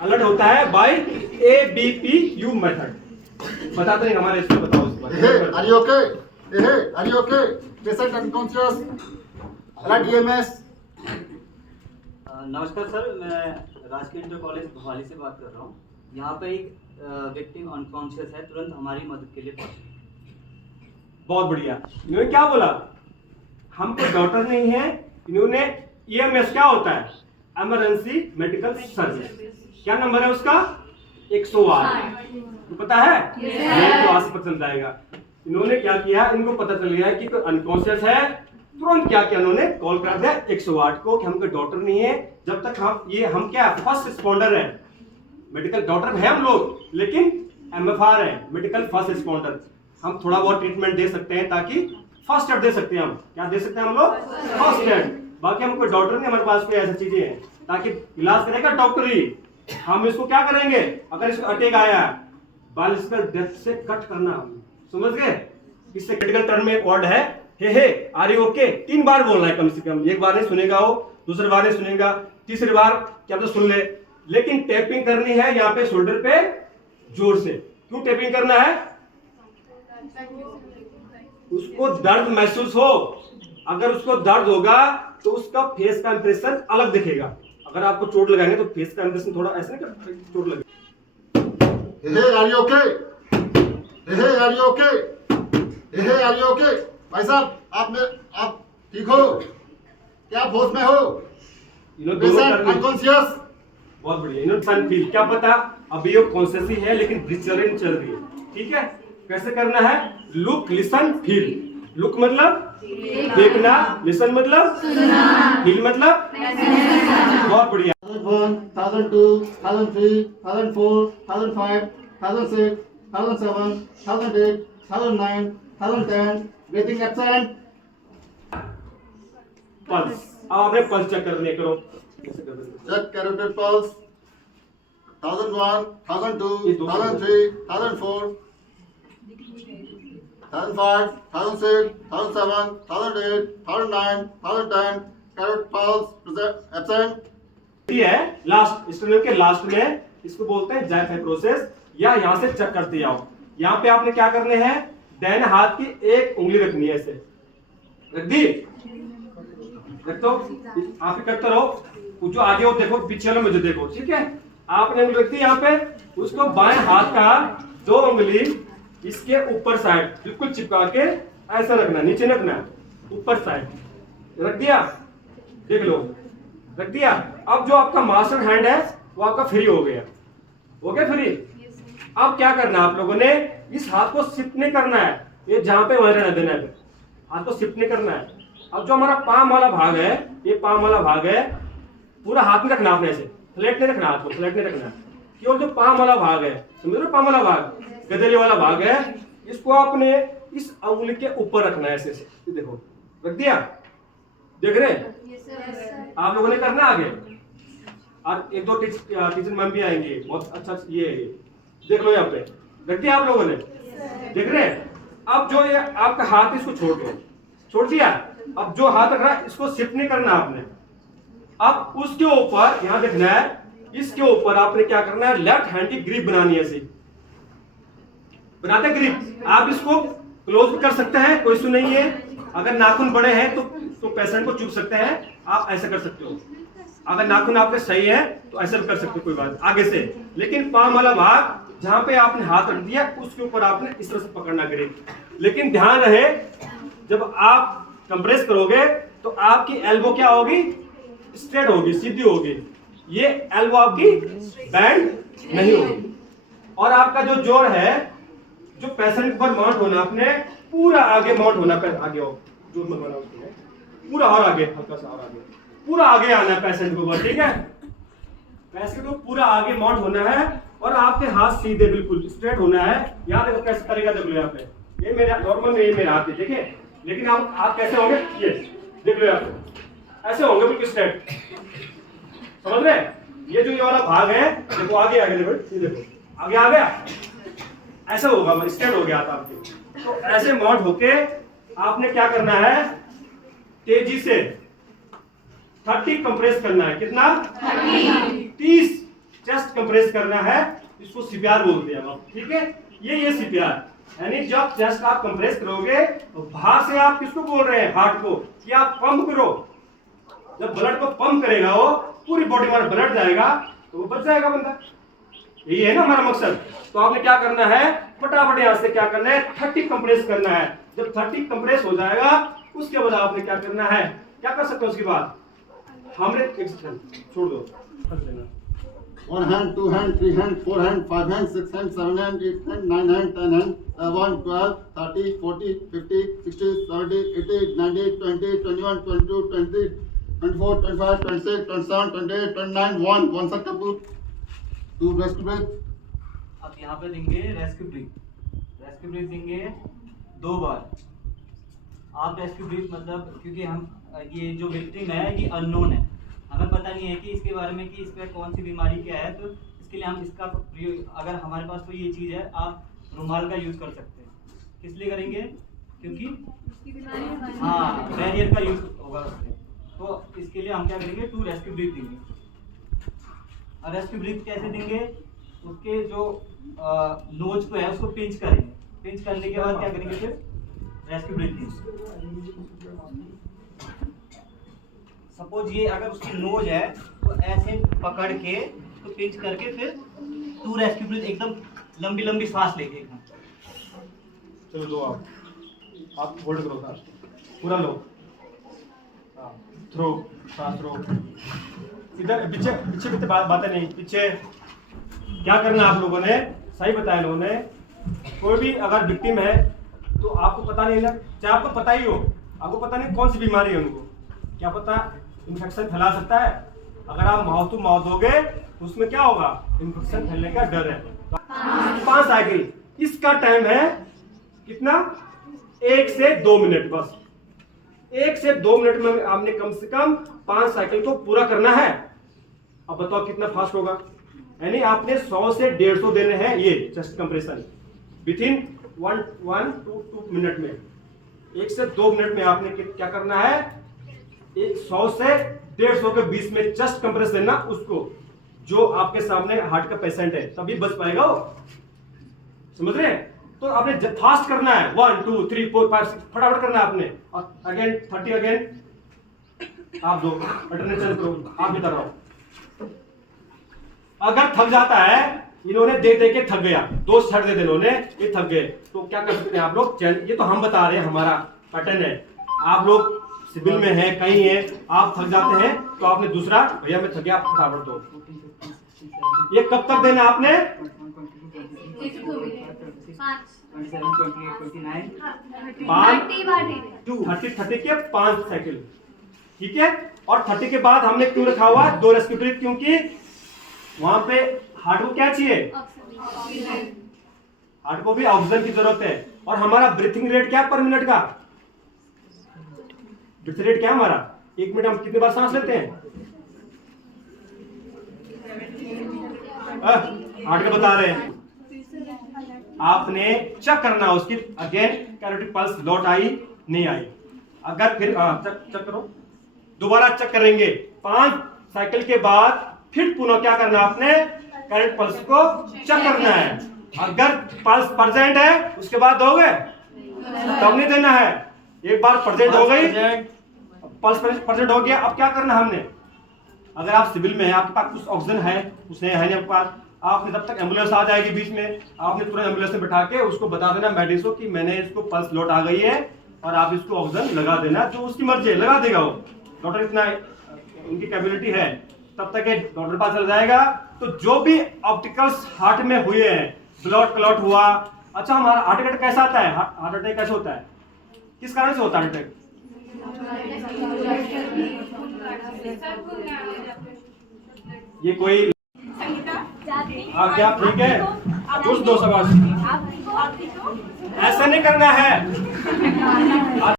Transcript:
Alert होता है bye ABPU method. बताते हैं हमारे इसमें, बताओ इसके बारे में। Are you okay? Are you okay? Patient unconscious. Alert EMS. नमस्कार सर, मैं राजकीय इंटर कॉलेज भोपाली से बात कर रहा हूँ। यहाँ पे एक विक्टिम अनकॉन्शियस है, तुरंत हमारी मदद के लिए पहुँचे। बहुत बढ़िया। इन्होंने क्या बोला, हम कोई डॉक्टर नहीं है। इन्होंने EMS क्या होता है, इमरजेंसी मेडिकल सर्विस। क्या नंबर है उसका, 108। तो पता है ये तो आज से पता चल जाएगा। इन्होंने क्या किया, इनको पता चल गया कि कोई अनकॉन्शियस है, तुरंत क्या किया उन्होंने, कॉल कर दिया 108 को कि हम कोई डॉक्टर नहीं है। जब तक हम क्या फर्स्ट रिस्पॉन्डर है, मेडिकल डॉक्टर है हम लोग, लेकिन MFR है, मेडिकल फर्स्ट रिस्पॉन्डर। हम थोड़ा बहुत ट्रीटमेंट दे सकते हैं ताकि फर्स्ट एड दे सकते हैं। हम क्या दे सकते हैं हम लोग, फर्स्ट एड। बाकी हम कोई डॉक्टर नहीं, हमारे पास कोई ऐसी चीजें हैं ताकि इलाज करेगा डॉक्टर ही। हम इसको क्या करेंगे, अगर इसको अटैक आया, बाल इस पर डेथ से कट करना, समझ गए। इससे क्रिटिकल टर्म में एक वर्ड है हे आर यू ओके, 3 बार बोलना है कम से कम। एक बार नहीं सुनेगा वो, दूसरी बार नहीं सुनेगा, तीसरी बार क्या तो सुन ले। लेकिन टैपिंग करनी है यहाँ पे शोल्डर पे जोर से। क्यों टैपिंग करना है, उसको दर्द महसूस हो। अगर उसको दर्द होगा तो उसका फेस का इंप्रेशन अलग दिखेगा। अगर आपको चोट लगाएंगे तो फेस का इंप्रेशन थोड़ा ऐसे नहीं, चोट लगे। Are you okay? Are you okay? Are you okay? भाई साहब, आप ठीक हो क्या, आप होश में हो? Patient unconscious. बहुत बढ़िया। इन्होंने फील क्या पता, अभी ये कॉन्शियस ही है लेकिन ब्रीथ चल रही है। ठीक है, कैसे करना है, लुक लिसन फील। लुक मतलब देखना, लिसन मतलब सुनना, फील मतलब बहुत बढ़िया। 1001, 1002, 1003, 1004, 1005, 1006, 1007, 1008, 1009, 1010, breathing absent. पल्स, अब आपने पल्स चेक करने करो, कैसे कर रहे Check carotid pulse. 1001, 1002, ये दो 1003, 1004, 1005, 1006, 1007, 1008, 1009, 1010, carotid pulse absent. ये है लास्ट स्टेज के लास्ट में, इसको बोलते हैं जाइफाइब्रोसिस, या यहाँ से चेक करते जाओ। यहाँ पे आपने क्या करने हैं, दाहिने हाथ की एक उंगली रखनी है, ऐसे रख दी, रख दो, आप ही करते रहो। जो आगे हो देखो, पीछे वाले मुझे देखो, ठीक है। आपने उंगली रख दी यहाँ पे, उसको बाएं हाथ का 2 उंगली इसके ऊपर साइड बिल्कुल चिपका के ऐसा रखना, नीचे रखना, ऊपर साइड रख दिया, देख लो, रख दिया। अब जो आपका मास्टर हैंड है वो आपका फ्री हो गया, हो गया फ्री। अब क्या करना है आप लोगों ने, इस हाथ को शिफ्ट नहीं करना है, ये जहां पे वहीं रहने देना है, हाथ को शिफ्ट नहीं करना है। अब जो हमारा पाम वाला भाग है, ये पाम वाला भाग है, पूरा हाथ में रखना, आपने ऐसे फ्लैट नहीं रखना, हाथ को फ्लैट नहीं रखना, केवल जो पाम वाला भाग है, समझ रहे हो, पाम वाला भाग, गदेले वाला भाग है, इसको आपने इस उंगली के ऊपर रखना है, ऐसे ऐसे, देखो रख दिया, देख रहे हैं आप लोगों ने करना आगे। और 1-2 टीचर मैम भी आएंगे, बहुत अच्छा ये देख लो, यहाँ पे रख दिया आप लोगों ने, देख रहे हैं। अब जो ये आपका हाथ, इसको छोड़ दिया। अब जो हाथ रख रहा है इसको शिफ्ट नहीं करना आपने। अब उसके ऊपर यहाँ देखना है, इसके ऊपर आपने क्या करना है, लेफ्ट हैंड की ग्रिप बनानी है, ऐसे बनाते ग्रिप। आप इसको क्लोज भी कर सकते हैं, कोई इशू नहीं है। अगर नाखून बड़े हैं तो पेशेंट को चुभ सकते हैं, आप ऐसे कर सकते हो। अगर नाखून आपके सही है तो ऐसे भी कर सकते हो, कोई बात आगे से। लेकिन पाम वाला भाग जहां पे आपने हाथ रख दिया, उसके ऊपर आपने इस तरह से पकड़ना ग्रिप। लेकिन ध्यान रहे, जब आप कंप्रेस करोगे तो आपकी एल्बो क्या होगी, स्ट्रेट होगी, सीधी होगी। ये एल्बो आपकी बैंड नहीं होगी। और आपका जो जोर है, जो पेशेंट पर माउंट होना, अपने पूरा आगे माउंट होना, आगे हो जो मनवाना उसको पूरा, और आगे हल्का सा, और आगे पूरा आगे आना है पेशेंट को, ठीक है। पेशेंट को पूरा आगे माउंट होना है और आपके हाथ सीधे बिल्कुल स्ट्रेट होना है। यहाँ देखो कैसे करेगा, देख लो यहाँ पे, ये मेरा नॉर्मल में, ये मेरा हाथ है, देखिए। लेकिन आप कैसे होंगे, ये देख लो, यहाँ पे ऐसे होंगे बिल्कुल स्ट्रेट, समझ रहे। ये जो ये वाला भाग है, देखो आगे देखो, ये देखो आगे आ गया, ऐसा होगा, स्ट्रेट हो गया था आपके। तो ऐसे माउंट होके आपने क्या करना है, तेजी से 30 कंप्रेस करना है। कितना, 30। चेस्ट कंप्रेस करना है, इसको सीपीआर बोलते हैं हम, ठीक है। ये सीपीआर, यानी जब चेस्ट आप कंप्रेस करोगे तो बाहर से आप किसको बोल रहे हैं, हार्ट को, कि आप पंप करो। जब ब्लड को पंप करेगा वो, पूरी बॉडी में ब्लड जाएगा तो वो बच जाएगा बंदा। यही है ना हमारा मकसद। तो आपने क्या करना है, फटाफट यहां से क्या करना है, 30 कंप्रेस करना है। जब 30 कंप्रेस हो जाएगा उसके बाद आपने क्या करना है, क्या कर सकते हो उसके बाद, हमने एक सेकंड छोड़ दो, 1 hand, 2 hand, 3 hand, 4 hand, 5 hand, 6 hand, 7 hand, 8 hand, 9 hand, 10 hand, 11, 12, 30, 40, 50, 60, 70, 80, 90, 20, 21, 22, 23, 24, 25, 26, 27, 28, 29, 1 second put, 2 rest breath. अब यहाँ पे देंगे रेस्क्यू ब्रीथ देंगे 2 बार। आप रेस्क्यू ब्रीथ मतलब, क्योंकि हम ये जो विक्टिम है ये अननोन है, हमें पता नहीं है कि इसके बारे में कि इस पर कौन सी बीमारी क्या है, तो इसके लिए हम इसका प्रयोग, अगर हमारे पास तो ये चीज़ है, आप रुमाल का यूज़ कर सकते हैं। किस लिए करेंगे, क्योंकि हाँ बैरियर का यूज़ होगा उससे। तो इसके लिए हम क्या करेंगे, 2 रेस्क्यू ब्रीथ देंगे। और रेस्क्यू ब्रीथ कैसे देंगे, उसके जो नोज को है उसको पिंच करेंगे, पिंच करने के बाद क्या करेंगे, फिर रेस्क्यू ब्रीथ देंगे। सपोज ये अगर उसकी नोज है तो ऐसे पकड़ के तो पिंच करके फिर 2 रेस्क्यू ब्रीथ, एकदम लंबी लंबी सांस लेके एकदम। चलो दो आप होल्ड करो सांस पूरा लो, थ्रो सांस थ्रो, इधर पीछे पीछे पीछे बातें नहीं, पीछे क्या करना आप लोगों ने, सही बताया लोगों ने। कोई भी अगर विक्टिम है तो आपको पता नहीं ना, चाहे आपको पता ही हो, आपको पता नहीं कौन सी बीमारी है, उनको क्या पता इन्फेक्शन फैला सकता है। अगर आप माउथ टू माउथ दोगे तो उसमें क्या होगा, इन्फेक्शन फैलने का डर है। 5 साइकिल, इसका टाइम है कितना, 1 से 2 मिनट, बस 1 से 2 मिनट में आपने कम से कम 5 साइकिल को पूरा करना है। अब बताओ कितना फास्ट होगा, यानी आपने 100 से 150 देने हैं ये chest compression with in 1 to 2 minute में। 1 से 2 मिनट में आपने क्या करना है, 100 से 150 के बीच में चेस्ट कंप्रेस देना उसको, जो आपके सामने हार्ट का पेशेंट है, तभी बच पाएगा वो, समझ रहे हैं। तो आपने फास्ट करना है, 1 2 3 4 5 6 फटाफट करना है आपने। और अगेन 30 अगेन आप दो अल्टरनेट करो, आप भी कर रहा हो। अगर थक जाता है, इन्होंने दे दे के थक गया, 2 शर्ट दे इन्होंने, ये थक गए, तो क्या कर सकते हैं आप लोग, ये तो हम बता रहे हैं, हमारा पैटर्न है। आप लोग सिविल में है, कहीं है, आप थक जाते हैं तो आपने दूसरा, भैया मैं थक गया, आप फटाफट दो। ये कब तक देना आपने, 30 के 5 साइकिल, ठीक है। और 30 के बाद हमने क्यों रखा हुआ 2 रेस्क्यू ब्रीथ, क्योंकि वहां पे हार्ट को क्या चाहिए, हार्ट को भी ऑक्सीजन की जरूरत है। और हमारा ब्रीथिंग रेट क्या पर मिनट का, ब्रीथ रेट क्या हमारा, 1 मिनट हम कितनी बार सांस लेते हैं, हार्ट का बता रहे हैं। आपने चेक करना उसकी, अगेन कैरोटिक पल्स लौट आई नहीं आई, अगर फिर चेक करो, दोबारा चेक करेंगे 5 साइकिल के बाद, फिर पुनः क्या करना आपने, कैरोटिक पल्स को चेक करना है। अगर पल्स प्रेजेंट है उसके बाद दोगे, तब नहीं देना है। एक बार प्रेजेंट हो गई, पल्स प्रेजेंट हो गया, अब क्या करना हमने, अगर आप सिविल में है, आपके पास कुछ ऑक्सीजन है, कुछ नहीं है नहीं आपके पास, आपने तब तक एम्बुलेंस आ जाएगी बीच में, आपने तुरंत एम्बुलेंस में बैठा के उसको बता देना मेडिसिन की मैंने इसको पल्स लौट आ गई है और आप इसको ऑक्सीजन लगा देना, जो उसकी मर्जी है लगा देगा वो, डॉक्टर इतना उनकी कैपेबिलिटी है, तब तक डॉक्टर पास चल जाएगा। तो जो भी ऑप्टिकल्स हार्ट में हुए हैं, ब्लड क्लॉट हुआ, अच्छा हमारा हार्ट अटैक कैसा आता है, हार्ट अटैक कैसे होता है, किस कारण से होता है अटैक, ये कोई क्या ठीक है, कुछ 2 सवाल ऐसे नहीं करना है।